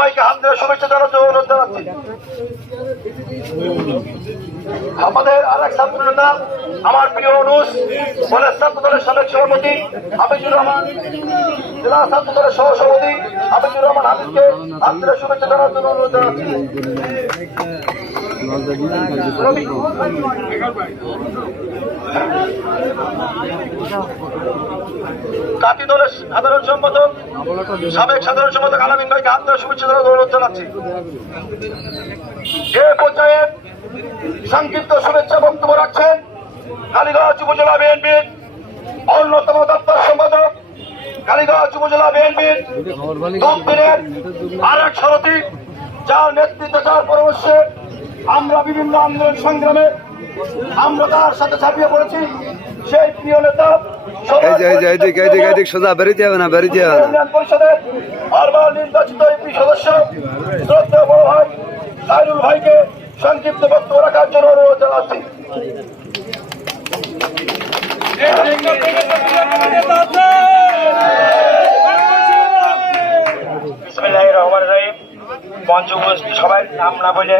ভাইকে হাত ধরে শুভেচ্ছা জানাতে অনুরোধ জানাচ্ছি। আমাদের আরেক ছাত্র নেতা আমার প্রিয় অনুষ কলেজ ছাত্র দলের সাবেক সভাপতি হাফিজুর রহমান, জেলা ছাত্র দলের সহ সভাপতি হাফিজুর রহমান হাফিজকে হাত ধরে শুভেচ্ছা জানার জন্য অনুরোধ জানাচ্ছি। কাতি দলের সাধারণ সম্পাদক সাবেক সাধারণ সম্পাদক আলামিন ভাইকে হাত ধরে শুভেচ্ছা জানার অনুরোধ জানাচ্ছি। এ পর্যায়ে সংক্ষিপ্ত শুভেচ্ছা বক্তব্য রাখছেন কালীগঞ্জ উপজেলা বিএনপির অন্যতম দপ্তর সম্পাদক, কালীগঞ্জ উপজেলা বিএনপির দক্ষিণের আরেক সারথী, যার নেতৃত্বে যার পরামর্শে আমরা বিভিন্ন আন্দোলন সংগ্রামে আমরা তার সাথে ঝাঁপিয়ে পড়েছি। সেই প্রিয় নেতা পরিষদের বারবার নির্বাচিত এমপি সদস্য শ্রদ্ধা বড় ভাই সাইদুল ভাইকে সংক্ষিপ্ত বক্তব্য রাখার জন্য অনুরোধ জানাচ্ছি। বিসমিল্লাহির রহমানির রহিম। মঞ্চ উপস্থিত সবাই নাম না বলে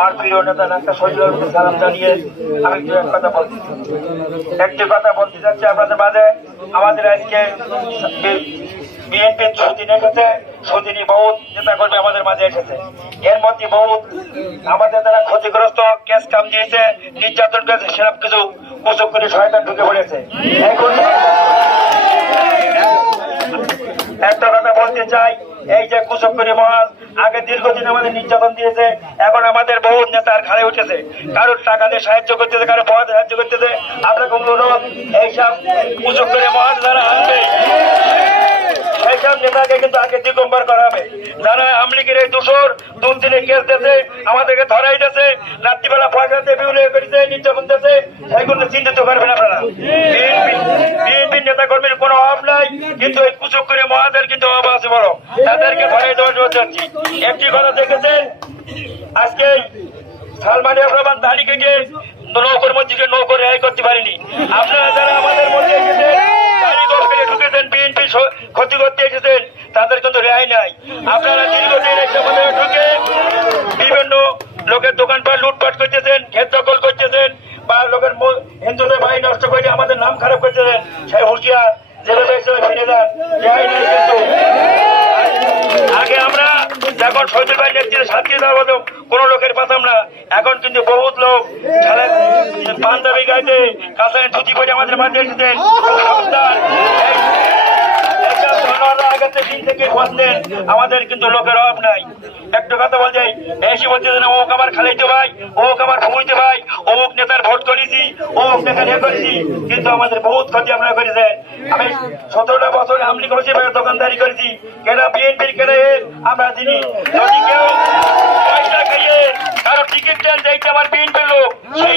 আমার প্রিয় নেতা ডাক্তার শহীদুল সালাম জানিয়ে আমি একটি কথা বলতে চাচ্ছি আপনাদের মাঝে। আমাদের আজকে বিএনপির সুদিন এসেছে, সুদিনই বহুত নেতা কর্মী আমাদের মাঝে এসেছে। এর মধ্যে বহুত আমাদের দ্বারা ক্ষতিগ্রস্ত কেস কাম দিয়েছে, নির্যাতন করেছে, সেরকম কিছু কুচক করে শয়তান ঢুকে পড়েছে। একটা কথা বলতে চাই, এই যে কুচক করে মহাল আগে দীর্ঘদিন আমাদের নির্যাতন দিয়েছে, এখন আমাদের বহুত নেতার ঘাড়ে উঠেছে, কারোর টাকা দিয়ে সাহায্য করতেছে, কারো পড়াতে সাহায্য করতেছে। আপনাকে অনুরোধ, এইসব কুচক করে মহাল যারা আসবে সেইসব নেতাকে কিন্তু আগে দিগম্বর করা হবে। যারা আমলিগের এই দোষর দুদিনে কেস দিয়েছে, আমাদেরকে ধরাই দিয়েছে, রাত্রিবেলা পয়সা দিয়ে বিভিন্ন করেছে, নির্যাতন দিয়েছে, সেইগুলো চিহ্নিত করবেন আপনারা। বিএনপির নেতা কর্মীর কোনো অভাব নাই, কিন্তু এই কুচক করে মহাদের কিন্তু অভাব আছে বড়, তাদেরকে ধরাই দেওয়ার জন্য চাচ্ছি। একটি কথা দেখেছেন, আজকে সালমান রহমান দাড়ি কেটে নৌকর মধ্যে নৌকর রেহাই করতে পারেনি। আপনারা যারা আমাদের মধ্যে এসেছেন, দাড়ি গোল করে ঢুকেছেন, বিএনপি ক্ষতি করতে এসেছেন, তাদের কিন্তু রেহাই নাই। আপনারা দীর্ঘদিন এসে মধ্যে ঢুকে বিভিন্ন লোকের দোকানপাট লুটপাট করতেছেন, ক্ষেত দখল করতেছেন, বা লোকের হিন্দুদের বাড়ি নষ্ট করে আমাদের নাম খারাপ করতেছেন। সেই হুঁশিয়ার যেভাবে ফিরে যান, রেহাই নাই। কিন্তু আগে আমরা যখন শহীদুল ভাই নেতৃত্বে শান্তি দেওয়া কোনো লোকের পাতাম না, এখন কিন্তু বহুত লোক পাঞ্জাবি গাইতে কাঁচায় ধুতি পরে আমাদের মাঝে এসেছেন। আমাদের কিন্তু লোকের অভাব নাই। একটা কথা বল যাই, এসে বলতেছে না ওক আমার খালাইতে ভাই, ওক আমার ফুইতে ভাই, অমুক নেতার ভোট করেছি, অমুক নেতার এ করেছি, কিন্তু আমাদের বহুত ক্ষতি আপনারা করেছেন। আমি 17টা বছর আমলি করেছি, দোকানদারি করেছি, কেনা বিএনপির কেনা আমরা চিনি। যদি কেউ পয়সা খাইয়ে কারো টিকিট দেন, আমার বিএনপির লোক সেই